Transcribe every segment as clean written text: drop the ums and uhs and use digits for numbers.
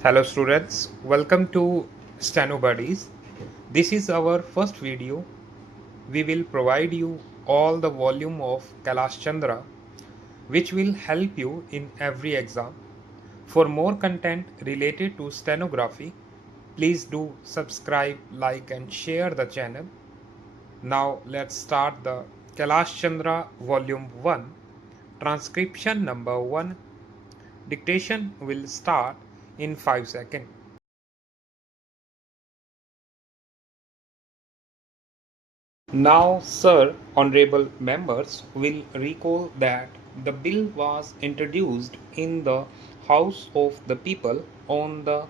Hello students, welcome to Steno Buddies. This is our first video. We will provide you all the volume of Kailash Chandra which will help you in every exam. For more content related to stenography, please do subscribe, like and share the channel. Now let's start the Kailash Chandra volume 1, transcription number 1. Dictation will start in 5 seconds. Now, Sir, Honorable Members will recall that the bill was introduced in the House of the People on the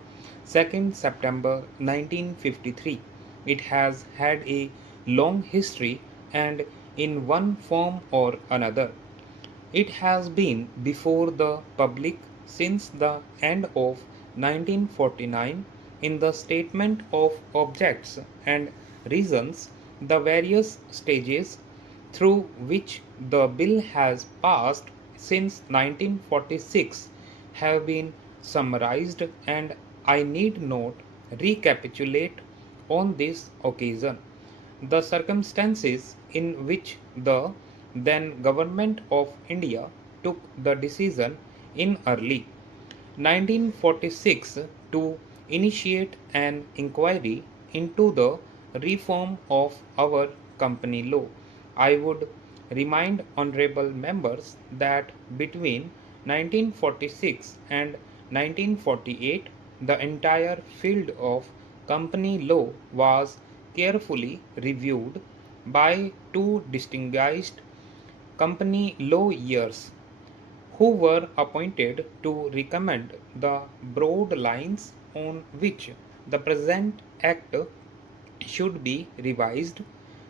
2nd September 1953. It has had a long history and in one form or another. It has been before the public since the end of 1949 in the statement of objects and reasons, the various stages through which the bill has passed since 1946 have been summarized, and I need not recapitulate on this occasion the circumstances in which the then Government of India took the decision in early 1946 to initiate an inquiry into the reform of our company law. I would remind honorable members that between 1946 and 1948 the entire field of company law was carefully reviewed by two distinguished company lawyers who were appointed to recommend the broad lines on which the present Act should be revised.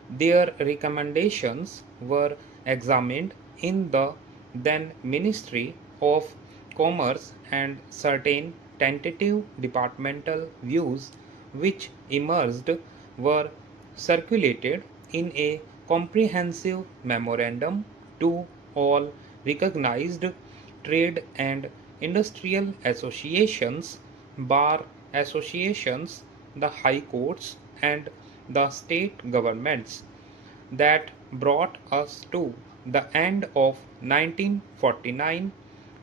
Their recommendations were examined in the then Ministry of Commerce, and certain tentative departmental views which emerged were circulated in a comprehensive memorandum to all recognized trade and industrial associations, bar associations, the high courts, and the state governments. That brought us to the end of 1949.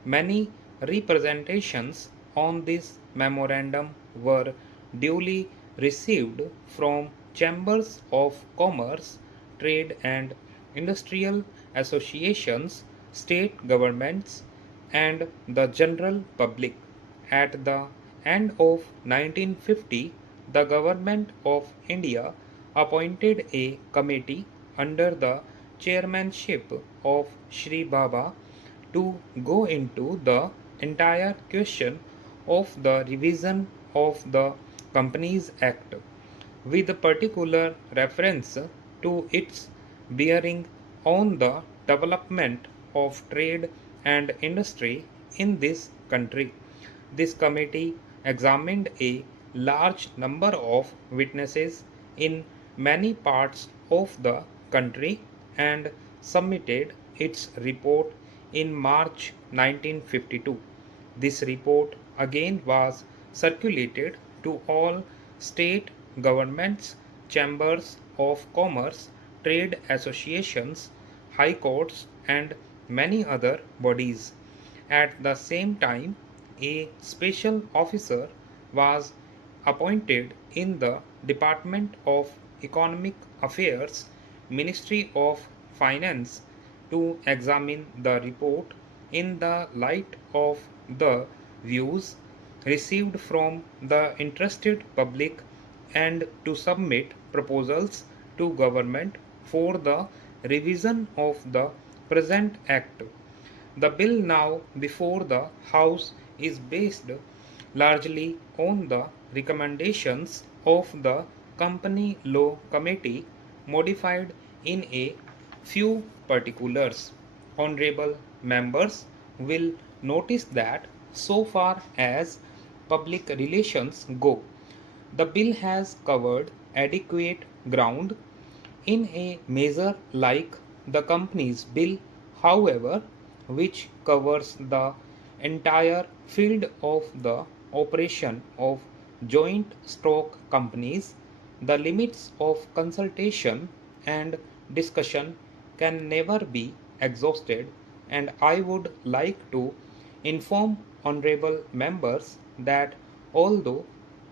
Many representations on this memorandum were duly received from chambers of commerce, trade and industrial associations, state governments, and the general public. At the end of 1950, the Government of India appointed a committee under the chairmanship of Shri Baba to go into the entire question of the revision of the Companies Act, with particular reference to its bearing on the development of trade and industry in this country. This committee examined a large number of witnesses in many parts of the country and submitted its report in March 1952. This report again was circulated to all state governments, chambers of commerce, trade associations, high courts, and many other bodies. At the same time, a special officer was appointed in the Department of Economic Affairs, Ministry of Finance, to examine the report in the light of the views received from the interested public and to submit proposals to government for the revision of the present act. The bill now before the House is based largely on the recommendations of the Company Law Committee, modified in a few particulars. Honorable members will notice that so far as public relations go, the bill has covered adequate ground. In a measure like the Companies Bill, however, which covers the entire field of the operation of joint stock companies, the limits of consultation and discussion can never be exhausted, and I would like to inform honorable members that although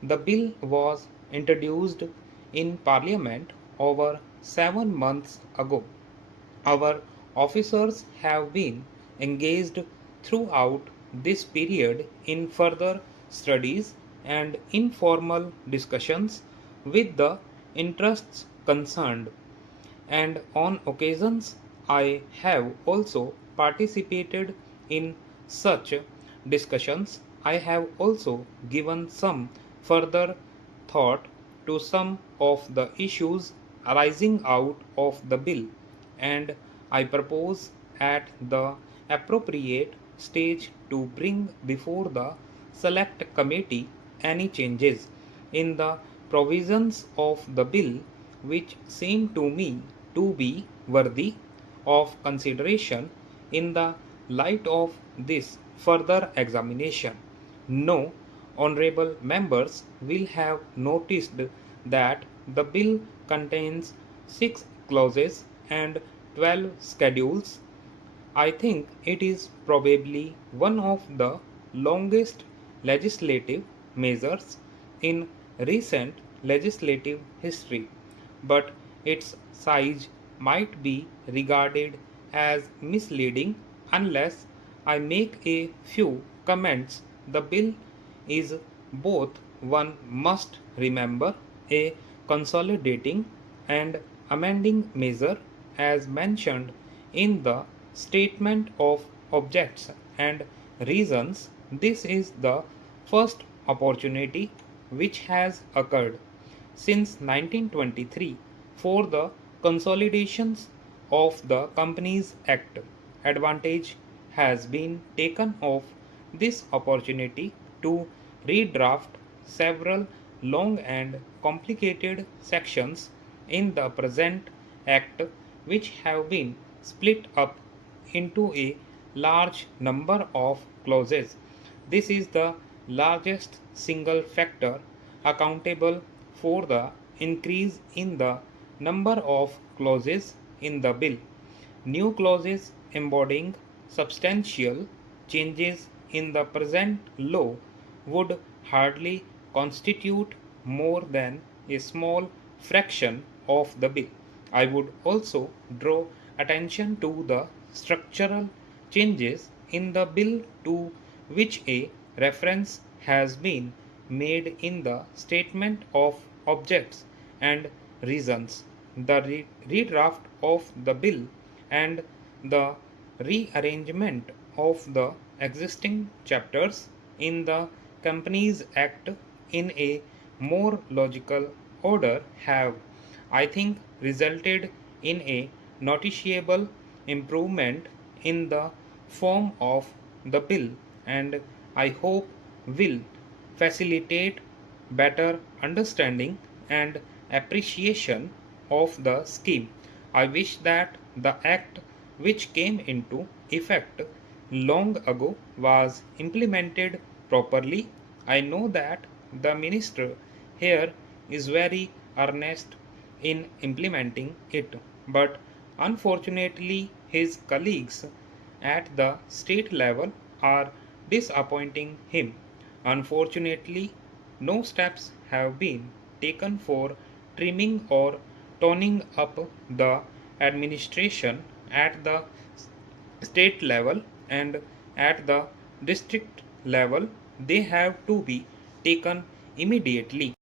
the bill was introduced in Parliament over 7 months ago, our officers have been engaged throughout this period in further studies and informal discussions with the interests concerned, and on occasions I have also participated in such discussions. I have also given some further thought to some of the issues arising out of the bill, and I propose at the appropriate stage to bring before the select committee any changes in the provisions of the bill which seem to me to be worthy of consideration in the light of this further examination. No honorable members will have noticed that the bill contains 6 clauses and 12 schedules. I think it is probably one of the longest legislative measures in recent legislative history, but its size might be regarded as misleading unless I make a few comments. The bill is both, one must remember, a consolidating and amending measure as mentioned in the statement of objects and reasons. This is the first opportunity which has occurred since 1923 for the consolidations of the Companies Act. Advantage has been taken of this opportunity to redraft several long and complicated sections in the present Act which have been split up into a large number of clauses. This is the largest single factor accountable for the increase in the number of clauses in the bill. New clauses embodying substantial changes in the present law would hardly constitute more than a small fraction of the bill. I would also draw attention to the structural changes in the bill to which a reference has been made in the statement of objects and reasons. The redraft of the bill and the rearrangement of the existing chapters in the Companies Act in a more logical order have, I think, resulted in a noticeable improvement in the form of the bill, and I hope will facilitate better understanding and appreciation of the scheme. I wish that the act which came into effect long ago was implemented properly. I know that the minister here is very earnest in implementing it, but unfortunately his colleagues at the state level are disappointing him. Unfortunately, no steps have been taken for trimming or toning up the administration at the state level, and at the district level they have to be taken immediately.